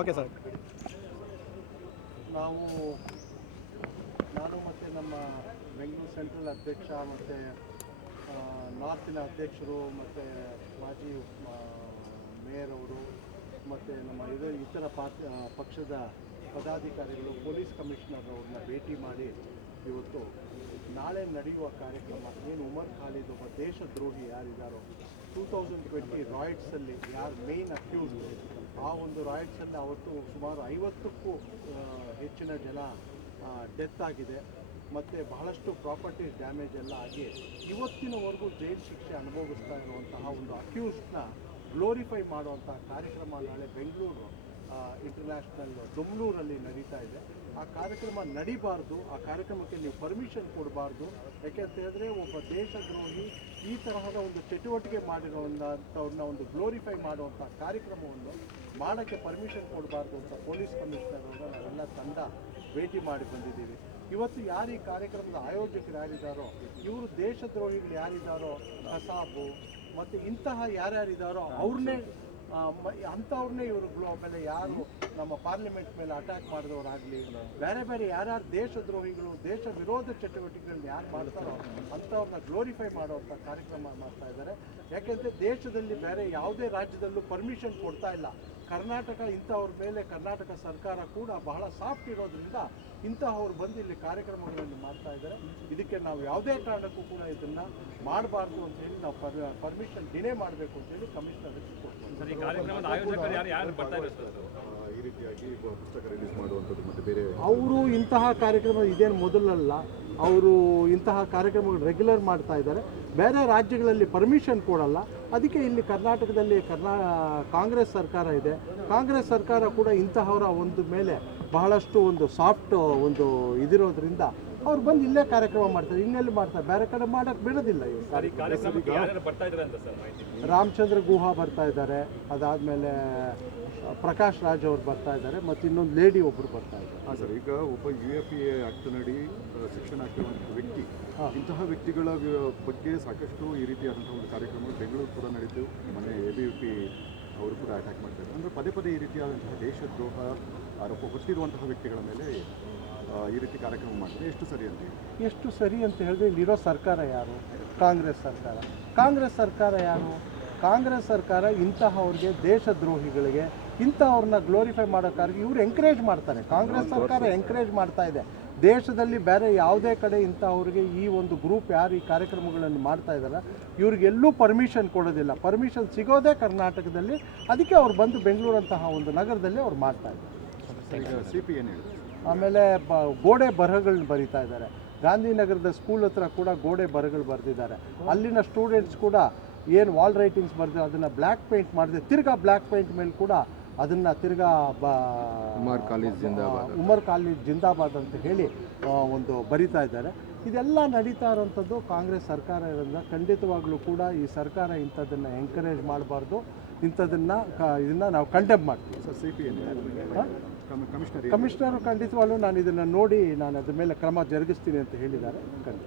Okay sir. ನಾನು ಮತ್ತು ನಮ್ಮ ಬೆಂಗಳೂರು ಸೆಂಟ್ರಲ್ ಅಧ್ಯಕ್ಷ ಮತ್ತು ನಾರ್ತಿನ ಅಧ್ಯಕ್ಷರು ಮತ್ತು ಮಾಜಿ ಮೇಯರ್ ಅವರು ಮತ್ತು ನಮ್ಮ ಇತರ ಪಕ್ಷದ ಪದಾಧಿಕಾರಿಗಳು, ಪೊಲೀಸ್ ಕಮಿಷನರ್ ಅವ್ರನ್ನ ಭೇಟಿ ಮಾಡಿ ಇವತ್ತು ನಾಳೆ ನಡೆಯುವ ಕಾರ್ಯಕ್ರಮ ಏನು ಉಮರ್ ಖಾಲಿದ್ ಒಬ್ಬ ದೇಶದ್ರೋಹಿ ಯಾರಿದ್ದಾರೋ 2020 ರಾಯ್ಟ್ಸಲ್ಲಿ ಯಾರು ಮೇನ್ ಅಕ್ಯೂಸ್ಡ್, ಆ ಒಂದು ರಾಯ್ಟ್ಸಲ್ಲಿ ಅವತ್ತು ಸುಮಾರು 50ಕ್ಕೂ ಹೆಚ್ಚಿನ ಜನ ಡೆತ್ ಆಗಿದೆ ಮತ್ತು ಬಹಳಷ್ಟು ಪ್ರಾಪರ್ಟಿ ಡ್ಯಾಮೇಜ್ ಎಲ್ಲ ಆಗಿ ಇವತ್ತಿನವರೆಗೂ ಜೈಲು ಶಿಕ್ಷೆ ಅನುಭವಿಸ್ತಾ ಇರುವಂತಹ ಒಂದು ಅಕ್ಯೂಸ್ಡ್ನ ಗ್ಲೋರಿಫೈ ಮಾಡುವಂಥ ಕಾರ್ಯಕ್ರಮ ನಾಳೆ ಬೆಂಗಳೂರು ಇಂಟರ್ನ್ಯಾಷನಲ್ ದೊಮ್ಲೂರಲ್ಲಿ ನಡೀತಾ ಇದೆ. ಆ ಕಾರ್ಯಕ್ರಮ ನಡಿಬಾರ್ದು, ಆ ಕಾರ್ಯಕ್ರಮಕ್ಕೆ ನೀವು ಪರ್ಮಿಷನ್ ಕೊಡಬಾರ್ದು. ಯಾಕೆಂತ ಹೇಳಿದ್ರೆ ಒಬ್ಬ ದೇಶದ್ರೋಹಿ ಈ ತರಹದ ಒಂದು ಚಟುವಟಿಕೆ ಮಾಡಿರೋವಂಥವ್ರನ್ನ ಒಂದು ಗ್ಲೋರಿಫೈ ಮಾಡುವಂಥ ಕಾರ್ಯಕ್ರಮವನ್ನು ಮಾಡೋಕ್ಕೆ ಪರ್ಮಿಷನ್ ಕೊಡಬಾರ್ದು ಅಂತ ಪೊಲೀಸ್ ಕಮಿಷನರ್ ಅವರ ನಾವೆಲ್ಲ ತಂಡ ಭೇಟಿ ಮಾಡಿ ಬಂದಿದ್ದೀವಿ. ಇವತ್ತು ಯಾರು ಈ ಕಾರ್ಯಕ್ರಮದ ಆಯೋಜಕರು ಯಾರಿದ್ದಾರೋ ಇವರು ದೇಶದ್ರೋಹಿಗಳು ಯಾರಿದ್ದಾರೋ, ಕಸಾಬು ಮತ್ತು ಇಂತಹ ಯಾರ್ಯಾರಿದ್ದಾರೋ ಅಂಥವ್ರನ್ನೇ ಇವರು ಆಮೇಲೆ ಯಾರು ನಮ್ಮ ಪಾರ್ಲಿಮೆಂಟ್ ಮೇಲೆ ಅಟ್ಯಾಕ್ ಮಾಡಿದವರಾಗಲಿ, ಬೇರೆ ಬೇರೆ ಯಾರ್ಯಾರು ದೇಶದ್ರೋಹಿಗಳು, ದೇಶ ವಿರೋಧ ಚಟುವಟಿಕೆಗಳನ್ನ ಯಾರು ಮಾಡ್ತಾರೋ ಅಂಥವ್ರನ್ನ ಗ್ಲೋರಿಫೈ ಮಾಡುವಂಥ ಕಾರ್ಯಕ್ರಮ ಮಾಡ್ತಾ ಇದ್ದಾರೆ. ಯಾಕೆಂದರೆ ದೇಶದಲ್ಲಿ ಬೇರೆ ಯಾವುದೇ ರಾಜ್ಯದಲ್ಲೂ ಪರ್ಮಿಷನ್ ಕೊಡ್ತಾ ಇಲ್ಲ. ಕರ್ನಾಟಕ ಇಂಥವ್ರ ಮೇಲೆ ಕರ್ನಾಟಕ ಸರ್ಕಾರ ಕೂಡ ಬಹಳ ಸಾಫ್ಟ್ ಇರೋದ್ರಿಂದ ಇಂತಹವ್ರು ಬಂದು ಇಲ್ಲಿ ಕಾರ್ಯಕ್ರಮಗಳನ್ನು ಮಾಡ್ತಾ ಇದ್ದಾರೆ. ಇದಕ್ಕೆ ನಾವು ಯಾವುದೇ ಕಾರಣಕ್ಕೂ ಕೂಡ ಇದನ್ನು ಮಾಡಬಾರ್ದು ಅಂತೇಳಿ ನಾವು ಪರ್ಮಿಷನ್ ಡಿನೇ ಮಾಡಬೇಕು ಅಂತೇಳಿ ಕಮಿಷನರ್ ಅವರು ಇಂತಹ ಕಾರ್ಯಕ್ರಮ ಇದೇನು ಮೊದಲಲ್ಲ, ಅವರು ಇಂತಹ ಕಾರ್ಯಕ್ರಮಗಳು ರೆಗ್ಯುಲರ್ ಮಾಡ್ತಾ ಇದ್ದಾರೆ. ಬೇರೆ ರಾಜ್ಯಗಳಲ್ಲಿ ಪರ್ಮಿಷನ್ ಕೊಡಲ್ಲ. ಅದಕ್ಕೆ ಇಲ್ಲಿ ಕರ್ನಾಟಕದಲ್ಲಿ ಕಾಂಗ್ರೆಸ್ ಸರ್ಕಾರ ಇದೆ. ಕಾಂಗ್ರೆಸ್ ಸರ್ಕಾರ ಕೂಡ ಇಂತಹವರ ಒಂದು ಮೇಲೆ ಬಹಳಷ್ಟು ಒಂದು ಸಾಫ್ಟ್ ಒಂದು ಇದಿರೋದ್ರಿಂದ ಅವ್ರು ಬಂದು ಇಲ್ಲೇ ಕಾರ್ಯಕ್ರಮ ಮಾಡ್ತಾರೆ. ಇನ್ನೆಲ್ಲಿ ಮಾಡ್ತಾರೆ, ಬೇರೆ ಕಡೆ ಮಾಡೋಕ್ಕೆ ಬಿಡೋದಿಲ್ಲ. ರಾಮಚಂದ್ರ ಗುಹಾ ಬರ್ತಾ ಇದ್ದಾರೆ, ಅದಾದಮೇಲೆ ಪ್ರಕಾಶ್ ರಾಜ್ ಅವರು ಬರ್ತಾ ಇದ್ದಾರೆ, ಮತ್ತು ಇನ್ನೊಂದು ಲೇಡಿ ಒಬ್ಬರು ಬರ್ತಾ ಇದ್ದಾರೆ. ಹಾಂ ಸರ್, ಈಗ ಒಬ್ಬ UAPA ಆ್ಯಕ್ಟ್ನಡಿ ಶಿಕ್ಷಣ ಆಗ್ತಿರುವಂಥ ವ್ಯಕ್ತಿ, ಇಂತಹ ವ್ಯಕ್ತಿಗಳ ಬಗ್ಗೆ ಸಾಕಷ್ಟು ಈ ರೀತಿಯಾದಂಥ ಒಂದು ಕಾರ್ಯಕ್ರಮ ಬೆಂಗಳೂರು ಕೂಡ ನಡೀತು. ಮೊನ್ನೆ ABVP ಅವರು ಕೂಡ ಅಟ್ಯಾಕ್ ಮಾಡ್ತಾರೆ. ಅಂದರೆ ಪದೇ ಪದೇ ಈ ರೀತಿಯಾದಂತಹ ದೇಶದ್ರೋಹ ಆರೋಪ ಹೊತ್ತಿರುವಂತಹ ವ್ಯಕ್ತಿಗಳ ಮೇಲೆ ಈ ರೀತಿ ಕಾರ್ಯಕ್ರಮ ಮಾಡ್ತಾರೆ. ಎಷ್ಟು ಸರಿ ಅಂತ ಎಷ್ಟು ಸರಿ ಅಂತ ಹೇಳಿದ್ರೆ ಇಲ್ಲಿರೋ ಸರ್ಕಾರ ಯಾರು? ಕಾಂಗ್ರೆಸ್ ಸರ್ಕಾರ. ಕಾಂಗ್ರೆಸ್ ಸರ್ಕಾರ ಯಾರು? ಕಾಂಗ್ರೆಸ್ ಸರ್ಕಾರ ಇಂತಹವ್ರಿಗೆ, ದೇಶದ್ರೋಹಿಗಳಿಗೆ ಇಂಥವ್ರನ್ನ ಗ್ಲೋರಿಫೈ ಮಾಡೋಕ್ಕಾಗಿ ಇವರು ಎಂಕರೇಜ್ ಮಾಡ್ತಾರೆ. ಕಾಂಗ್ರೆಸ್ ಸರ್ಕಾರ ಎಂಕರೇಜ್ ಮಾಡ್ತಾ ಇದೆ. ದೇಶದಲ್ಲಿ ಬೇರೆ ಯಾವುದೇ ಕಡೆ ಇಂಥವ್ರಿಗೆ ಈ ಒಂದು ಗ್ರೂಪ್ ಯಾರು ಈ ಕಾರ್ಯಕ್ರಮಗಳನ್ನು ಮಾಡ್ತಾ ಇದ್ದಾರೆ ಇವ್ರಿಗೆಲ್ಲೂ ಪರ್ಮಿಷನ್ ಕೊಡೋದಿಲ್ಲ. ಪರ್ಮಿಷನ್ ಸಿಗೋದೇ ಕರ್ನಾಟಕದಲ್ಲಿ. ಅದಕ್ಕೆ ಅವ್ರು ಬಂದು ಬೆಂಗಳೂರಂತಹ ಒಂದು ನಗರದಲ್ಲಿ ಅವ್ರು ಮಾಡ್ತಾ ಇದ್ದಾರೆ. ಆಮೇಲೆ ಗೋಡೆ ಬರಹಗಳನ್ನ ಬರೀತಾ ಇದ್ದಾರೆ. ಗಾಂಧಿನಗರದ ಸ್ಕೂಲ್ ಹತ್ರ ಕೂಡ ಗೋಡೆ ಬರಹಗಳು ಬರೆದಿದ್ದಾರೆ. ಅಲ್ಲಿನ ಸ್ಟೂಡೆಂಟ್ಸ್ ಕೂಡ ಏನು ವಾಲ್ ರೈಟಿಂಗ್ಸ್ ಬರೆದಿದೆ ಅದನ್ನು ಬ್ಲ್ಯಾಕ್ ಪೇಂಟ್ ಮಾಡಿದೆ. ತಿರ್ಗಾ ಬ್ಲ್ಯಾಕ್ ಪೇಂಟ್ ಮೇಲೆ ಕೂಡ ಅದನ್ನು ತಿರ್ಗಾ ಉಮರ್ ಖಾಲಿದ್ ಜಿಂದಾಬಾದ್ ಅಂತ ಹೇಳಿ ಒಂದು ಬರಿತಾ ಇದ್ದಾರೆ. ಇದೆಲ್ಲ ನಡೀತಾ ಇರೋವಂಥದ್ದು ಕಾಂಗ್ರೆಸ್ ಸರ್ಕಾರ ಇರೋದ್ರಿಂದ ಖಂಡಿತವಾಗ್ಲೂ ಕೂಡ ಈ ಸರ್ಕಾರ ಇಂಥದ್ದನ್ನು ಎಂಕರೇಜ್ ಮಾಡಬಾರ್ದು. ಇದನ್ನು ನಾವು ಕಂಡೆಮ್ ಮಾಡ್ತೀವಿ. ಕಮಿಷನರು ಖಂಡಿತವಾಗ್ಲೂ ನಾನು ಇದನ್ನು ನೋಡಿ ನಾನು ಅದ್ರ ಮೇಲೆ ಕ್ರಮ ಜರುಗಿಸ್ತೀನಿ ಅಂತ ಹೇಳಿದ್ದಾರೆ. ಖಂಡಿತ.